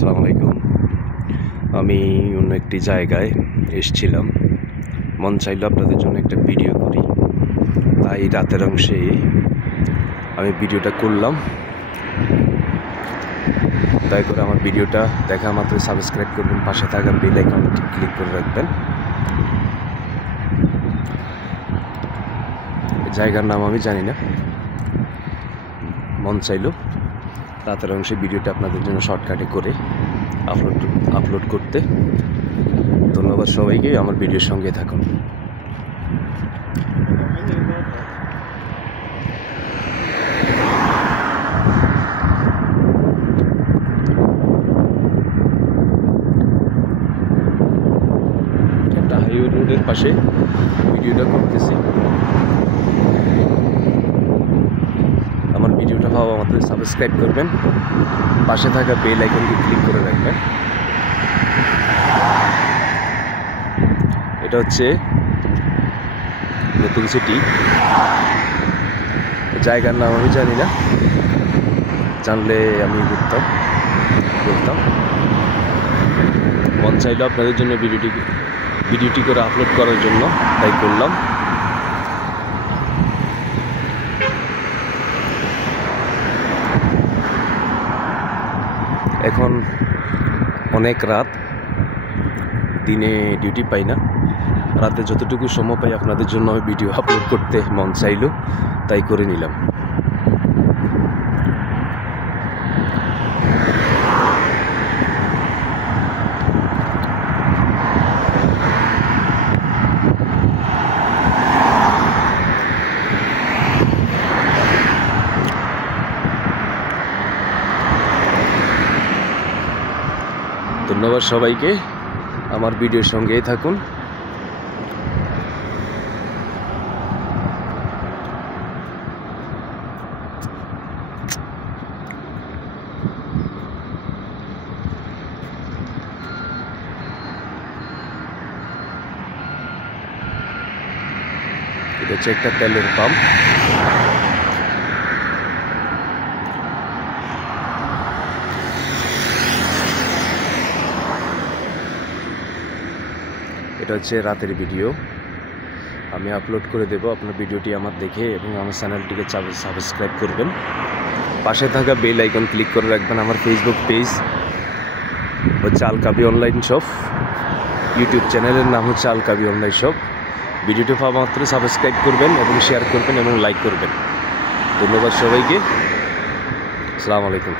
আসসালামু আলাইকুম। আমি অন্য একটি জায়গায় এসেছিলাম, মন চাইল আপনাদের জন্য একটা ভিডিও করি, তাই রাতের অংশে আমি ভিডিওটা করলাম। দয়া করে আমার ভিডিওটা দেখা মাত্র সাবস্ক্রাইব করবেন, পাশে থাকা বেল আইকনটি ক্লিক করে রাখবেন। জায়গার নাম আমি জানি না, মন চাইল রাতের অংশে ভিডিওটা আপনাদের জন্য শর্টকাটে করে আপলোড করতে। ধন্যবাদ সবাইকে, আমার ভিডিওর সঙ্গে থাকুন। একটা হাইওয়ে রোডের পাশে ভিডিওটা করতেছি। আমার ভিডিওটা পাওয়া মাত্র সাবস্ক্রাইব করবেন, পাশে থাকা বেল আইকনটি ক্লিক করে রাখবেন। এটা হচ্ছে নতুন সিটি, জায়গার নাম আমি জানি না, জানলে আমি বলতাম। মন চাইল আপনাদের জন্য ভিডিওটি করে আপলোড করার জন্য, তাই করলাম। এখন অনেক রাত, দিনে ডিউটি পাই না, রাতে যতটুকু সময় পাই আপনাদের জন্য ভিডিও আপলোড করতে মন চাইল, তাই করে নিলাম। ধন্যবাদ সবাইকে, আমার ভিডিওর সঙ্গেই থাকুন। এটা হচ্ছে একটা তেলের পাম্প। এটা হচ্ছে রাতের ভিডিও, আমি আপলোড করে দেব। আপনার ভিডিওটি আমার দেখে এবং আমার চ্যানেলটিকে সাবস্ক্রাইব করবেন, পাশে থাকা বেল আইকন ক্লিক করে রাখবেন। আমার ফেসবুক পেজ হচ্ছে আলকাবি অনলাইন শপ, ইউটিউব চ্যানেলের নাম হচ্ছে আলকাবি অনলাইন শপ। ভিডিওটি পাওয়া মাত্র সাবস্ক্রাইব করবেন এবং শেয়ার করবেন এবং লাইক করবেন। ধন্যবাদ সবাইকে, আসসালামু আলাইকুম।